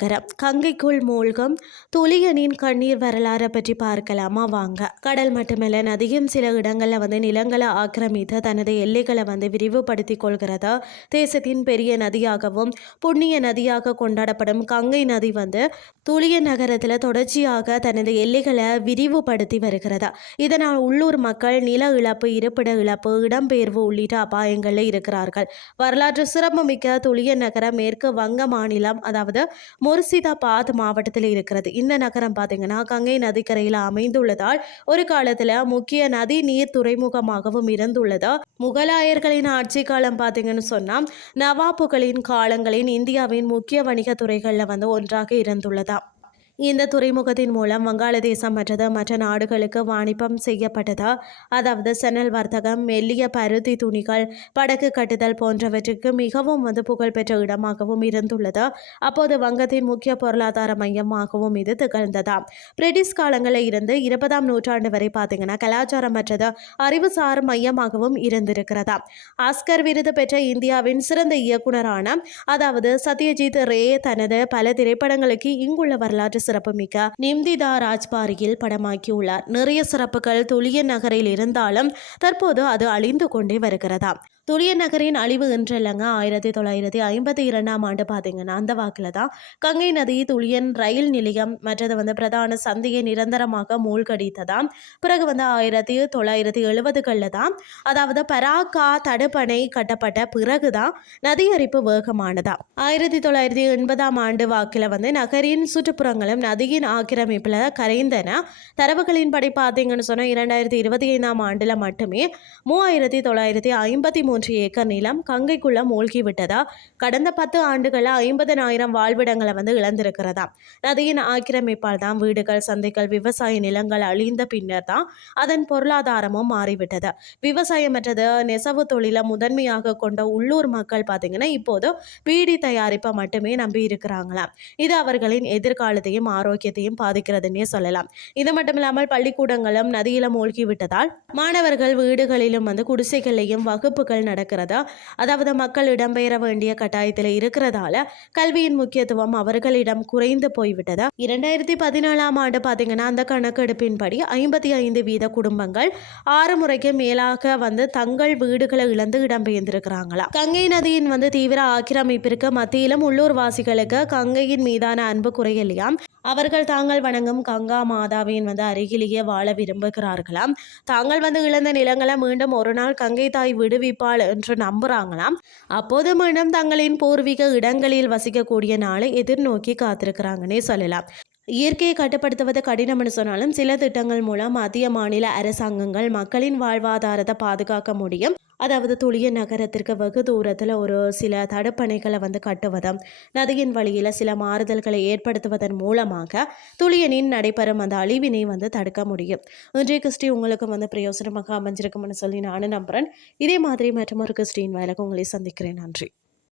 நகரம் கங்கைக்குள் மூழ்கும் துளியனின் கண்ணீர் வரலாறை பற்றி பார்க்கலாமா வாங்க. கடல் மட்டுமல்ல, நதியும் சில இடங்களில் நிலங்களை ஆக்கிரமித்து தனது எல்லைகளை விரிவுபடுத்தி கொள்கிறது. தேசத்தின் பெரிய நதியாகவும் புண்ணிய நதியாக கொண்டாடப்படும் கங்கை நதி துளிய நகரத்தில் தொடர்ச்சியாக தனது எல்லைகளை விரிவுபடுத்தி வருகிறது. இதனால் உள்ளூர் மக்கள் நில இழப்பு, இருப்பிட இழப்பு, இடம்பெயர்வு உள்ளிட்ட அபாயங்களில் இருக்கிறார்கள். வரலாற்று சிறப்புமிக்க துளிய நகரம் மேற்கு வங்க மாநிலம், அதாவது முர்சிதாபாத் மாவட்டத்தில் இருக்கிறது. இந்த நகரம் பார்த்தீங்கன்னா கங்கை நதிக்கரையில் அமைந்துள்ளதால் ஒரு காலத்தில் முக்கிய நதி நீர் துறைமுகமாகவும் இருந்துள்ளது. முகலாயர்களின் ஆட்சி காலம் பார்த்தீங்கன்னு சொன்னால் நவாப்புகளின் காலங்களின் இந்தியாவின் முக்கிய வணிக துறைகளில் ஒன்றாக இருந்துள்ளதா. இந்த துறைமுகத்தின் மூலம் வங்காளதேசம் மற்ற நாடுகளுக்கு வாணிபம் செய்யப்பட்டது. அதாவது சணல் வர்த்தகம், மெல்லிய பருத்தி துணிகள், படகு கட்டுதல் போன்றவற்றுக்கு மிகவும் புகழ்பெற்ற இடமாகவும் இருந்துள்ளது. அப்போது வங்கத்தின் முக்கிய பொருளாதார மையமாகவும் இது திகழ்ந்ததா. பிரிட்டிஷ் காலங்களில் இருந்து 20ஆம் நூற்றாண்டு வரை பார்த்தீங்கன்னா கலாச்சாரம் மற்றது அறிவுசார் மையமாகவும் இருந்திருக்கிறதா. ஆஸ்கர் விருது பெற்ற இந்தியாவின் சிறந்த இயக்குனரான அதாவது சத்யஜித் ரே தனது பல திரைப்படங்களுக்கு இங்குள்ள வரலாற்று சிறப்புமிக்க நிம்திதா ராஜ்பாரியில் படமாக்கியுள்ளார். நிறைய சிறப்புகள் துளிய நகரில் இருந்தாலும் தற்போது அது அழிந்து கொண்டே வருகிறதா. துளிய நகரின் அழிவு என்றில்லைங்க. 1952ஆம் ஆண்டு பார்த்தீங்கன்னா அந்த வாக்கில் தான் கங்கை நதி துளியன் ரயில் நிலையம் மற்றது பிரதான சந்தையை நிரந்தரமாக மூழ்கடித்ததாம். பிறகு 1970களில் தான் அதாவது பராக்கா தடுப்பணை கட்டப்பட்ட பிறகுதான் நதியரிப்பு வேகமானதா. 1980ஆம் ஆண்டு வாக்கில் நகரின் சுற்றுப்புறங்களும் நதியின் ஆக்கிரமிப்பில் கரைந்தன. தரவுகளின்படி பார்த்தீங்கன்னு சொன்னால் 2025ஆம் ஆண்டில் மட்டுமே 3953 ஏக்கர் நிலம் கங்கைக்குள்ள மூழ்கிவிட்டதா. கடந்த 10 ஆண்டுகளில் 50,000 வாழ்விடங்களை இழந்திருக்கிறதா. நதியின் ஆக்கிரமிப்பால் தான் வீடுகள், சந்தைகள், விவசாய நிலங்கள் அழிந்த பின்னர் தான் அதன் பொருளாதாரமும் மாறிவிட்டது. விவசாயமற்றது நெசவு தொழிலை முதன்மையாக கொண்ட உள்ளூர் மக்கள் பார்த்தீங்கன்னா இப்போது பீடி தயாரிப்பை மட்டுமே நம்பி இருக்கிறாங்களாம். இது அவர்களின் எதிர்காலத்தையும் ஆரோக்கியத்தையும் பாதிக்கிறதுன்னே சொல்லலாம். இது மட்டும் இல்லாமல் பள்ளிக்கூடங்களும் நதியில மூழ்கிவிட்டதால் மாணவர்கள் வீடுகளிலும் குடிசைகளையும் வகுப்புகள் நடக்கிறதா. அதாவது மக்கள் இடம்பெயர வேண்டிய கட்டாயத்தில் இருக்கிறதால கல்வியின் முக்கியத்துவம் அவர்களிடம் குறைந்து போய்விட்டதா. 2017ஆம் ஆண்டு பார்த்தீங்கன்னா அந்த கணக்கெடுப்பின்படி 55% குடும்பங்கள் 6 முறைக்கு மேலாக தங்கள் வீடுகளை இழந்து இடம்பெயர்ந்திருக்கிறாங்களா. கங்கை நதியின் தீவிர ஆக்கிரமிப்பிற்கு மத்தியிலும் உள்ளூர் வாசிகளுக்கு கங்கையின் மீதான அன்பு குறையலையாம். அவர்கள் தாங்கள் வணங்கும் கங்கா மாதாவின் அருகிலேயே வாழ விரும்புகிறார்களாம். தாங்கள் இழந்த நிலங்களை மீண்டும் ஒரு நாள் கங்கை தாய் விடுவிப்பாள் என்று நம்புறாங்களாம். அப்போது மீண்டும் தங்களின் பூர்வீக இடங்களில் வசிக்கக்கூடிய நாளை எதிர்நோக்கி காத்திருக்கிறாங்கன்னே சொல்லலாம். இயற்கையை கட்டுப்படுத்துவது கடினம்னு சொன்னாலும் சில திட்டங்கள் மூலம் மத்திய மாநில அரசாங்கங்கள் மக்களின் வாழ்வாதாரத்தை பாதுகாக்க முடியும். அதாவது துளிய நகரத்திற்கு வெகு தூரத்தில் ஒரு சில தடுப்பணைகளை கட்டுவதும் நதியின் வழியில் சில மாறுதல்களை ஏற்படுத்துவதன் மூலமாக துளியனின் நடைபெறும் அந்த அழிவினை தடுக்க முடியும். இன்றைய கிறிஸ்டி உங்களுக்கு பிரயோசனமாக அமைஞ்சிருக்கும்னு சொல்லி நானும் நம்புகிறேன். இதே மாதிரி மற்றொரு கிறிஸ்டின் வேலைக்கு உங்களை சந்திக்கிறேன். நன்றி.